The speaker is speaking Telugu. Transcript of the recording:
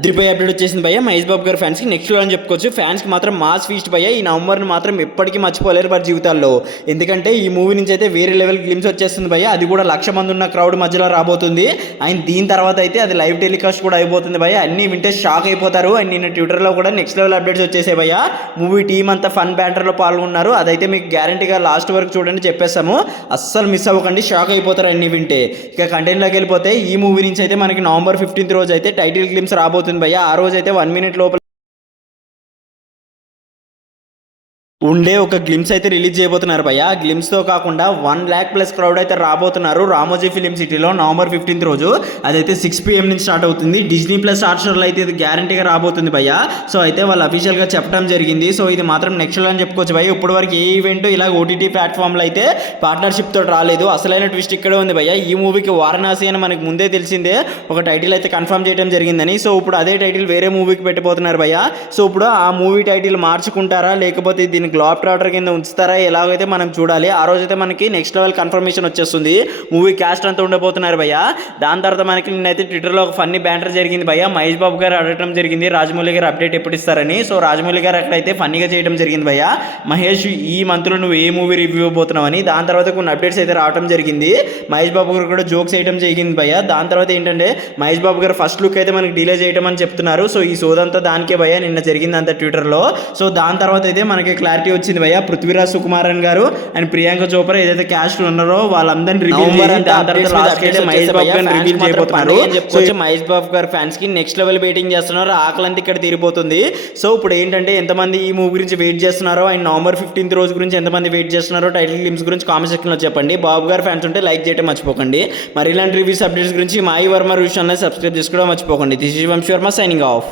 అదిరిపోయి అప్డేట్ వచ్చేసింది భయ్య మహేష్ బాబు గారు ఫ్యాన్స్కి నెక్స్ట్ అని చెప్పుకోవచ్చు. ఫ్యాన్స్కి మాత్రం మాస్ ఫీస్ట్ భయ్య. ఈ నవంబర్ని మాత్రం ఎప్పటికీ మర్చిపోలేరు వారి జీవితాల్లో. ఎందుకంటే ఈ మూవీ నుంచి అయితే వేరే లెవెల్ గ్లిమ్స్ వచ్చేస్తుంది భయ్య. అది కూడా 1,00,000 మంది ఉన్న క్రౌడ్ మధ్యలో రాబోతుంది. అండ్ దీని తర్వాత అయితే అది లైవ్ టెలికాస్ట్ కూడా అయిపోతుంది భయ్య. అన్నీ వింటే షాక్ అయిపోతారు. అండ్ నిన్న ట్విట్టర్లో కూడా నెక్స్ట్ లెవెల్ అప్డేట్స్ వచ్చేసాయి భయ్య. మూవీ టీం అంతా ఫన్ బ్యాంటర్లో పాల్గొన్నారు. అదైతే మీకు గ్యారంటీగా లాస్ట్ వరకు చూడండి చెప్పేస్తాము. అస్సలు మిస్ అవ్వకండి, షాక్ అయిపోతారు అన్ని వింటే. ఇక కంటెంట్లోకి వెళ్ళిపోతే ఈ మూవీ నుంచి అయితే మనకి నవంబర్ 15 రోజు అయితే టైటిల్ గ్లిమ్స్ రాబోతుంది భయ్య. ఆ రోజు అయితే 1 minute లోపల ఉండే ఒక గ్లిమ్స్ అయితే రిలీజ్ చేయబోతున్నారు భయ్య. ఆ గ్లిమ్స్తో కాకుండా 1,00,000+ క్రౌడ్ అయితే రాబోతున్నారు రామోజీ ఫిలిం సిటీలో నవంబర్ 15 రోజు. అదైతే 6 PM నుంచి స్టార్ట్ అవుతుంది. డిజ్నీ ప్లస్ హాట్స్టార్లో అయితే ఇది గ్యారంటీగా రాబోతుంది భయ్య. సో అయితే వాళ్ళు అఫీషియల్గా చెప్పడం జరిగింది. సో ఇది మాత్రం నెక్స్ట్ అని చెప్పుకోవచ్చు భయ్య. ఇప్పటి వరకు ఏ ఈవెంట్ ఇలా ఓటీటీ ప్లాట్ఫామ్లో అయితే పార్ట్నర్షిప్ తోటి రాలేదు. అసలైన ట్విస్ట్ ఇక్కడే ఉంది భయ్య. ఈ మూవీకి వారణాసి అని మనకు ముందే తెలిసిందే ఒక టైటిల్ అయితే కన్ఫర్మ్ చేయడం జరిగిందని. సో ఇప్పుడు అదే టైటిల్ వేరే మూవీకి పెట్టబోతున్నారు భయ్య. సో ఇప్పుడు ఆ మూవీ టైటిల్ మార్చుకుంటారా లేకపోతే దీనికి గ్లాప్ ట్రాటర్ కింద ఉంచుతారా ఎలాగైతే మనం చూడాలి. ఆ రోజైతే మనకి నెక్స్ట్ లెవెల్ కన్ఫర్మేషన్ వచ్చేస్తుంది. మూవీ క్యాస్ట్ అంతా ఉండబోతున్నారు భయ్య. దాని తర్వాత మనకి నిన్నైతే ట్విట్టర్లో ఒక ఫన్నీ బ్యాంటర్ జరిగింది భయ్య. మహేష్ బాబు గారు అడగడం జరిగింది రాజమౌళి గారు అప్డేట్ ఎప్పుడు ఇస్తారని. సో రాజమౌళి గారు అక్కడైతే ఫన్నీగా చేయడం జరిగింది భయ్య. మహేష్ ఈ మంత్లో నువ్వు ఏ మూవీ రివ్యూ ఇవ్వబోతున్నావు అని. దాని తర్వాత కొన్ని అప్డేట్స్ అయితే రావడం జరిగింది. మహేష్ బాబు గారు కూడా జోక్స్ వేయడం జరిగింది భయ్య. దాని తర్వాత ఏంటంటే మహేష్ బాబు గారు ఫస్ట్ లుక్ అయితే మనకి డిలే చేయడం అని చెప్తున్నారు. సో ఈ సోదంతా దానికే భయ్య నిన్న జరిగింది అంత ట్విట్టర్లో. సో దాని తర్వాత అయితే మనకి క్లారిటీ వచ్చింది భయ్య. పృథ్వీరాజ్ సుకుమారన్ గారు అండ్ ప్రియాంక చోప్రా ఏదైతే క్యాస్ట్ ఉన్నారో వాళ్ళందరినీ రివీల్ మహేష్ బాబు గారు ఫ్యాన్స్ కి నెక్స్ట్ లెవెల్ వెయిటింగ్ చేస్తున్నారు. ఆకలంతా ఇక్కడ తీరిపోతుంది. సో ఇప్పుడు ఏంటంటే ఎంతమంది ఈ మూవీ గురించి వెయిట్ చేస్తున్నారో అండ్ నవంబర్ 15 రోజు గురించి ఎంతమంది వెయిట్ చేస్తున్నారో టైటిల్ గ్లిమ్స్ గురించి కామెంట్ సెక్షన్లో చెప్పండి. బాబు గారు ఫ్యాన్స్ ఉంటే లైక్ చేయడం మర్చిపోకండి. మరి ఇలాంటి రివ్యూస్ అప్డేట్స్ గురించి మాయి వర్మ రివ్యూస్ ఛానల్ సబ్స్క్రైబ్ చేసుకోవడం మర్చిపోకండి. This is Vamsi Varma signing of.